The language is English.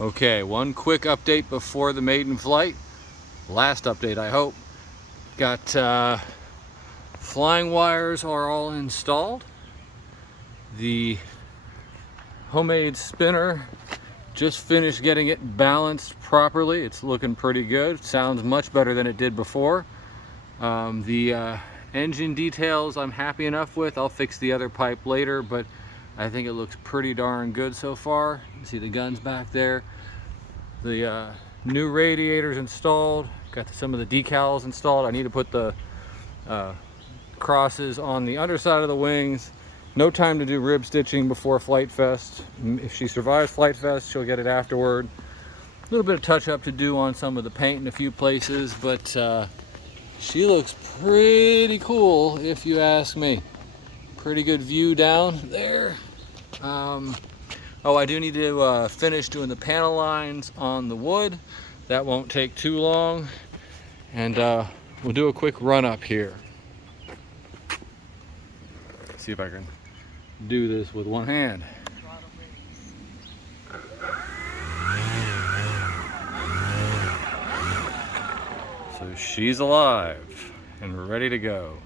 Okay, one quick update before the maiden flight. Last update, I hope. Got flying wires are all installed. The homemade spinner just finished getting it balanced properly. It's looking pretty good. Sounds much better than it did before. The engine details I'm happy enough with. I'll fix the other pipe later, but I think it looks pretty darn good so far. You see the guns back there. The new radiators installed. Got some of the decals installed. I need to put the crosses on the underside of the wings. No time to do rib stitching before Flite Fest. If she survives Flite Fest, she'll get it afterward. A little bit of touch up to do on some of the paint in a few places, but she looks pretty cool if you ask me. Pretty good view down there. Oh, I do need to finish doing the panel lines on the wood. That won't take too long. And we'll do a quick run up here. Let's see if I can do this with one hand. So she's alive and ready to go.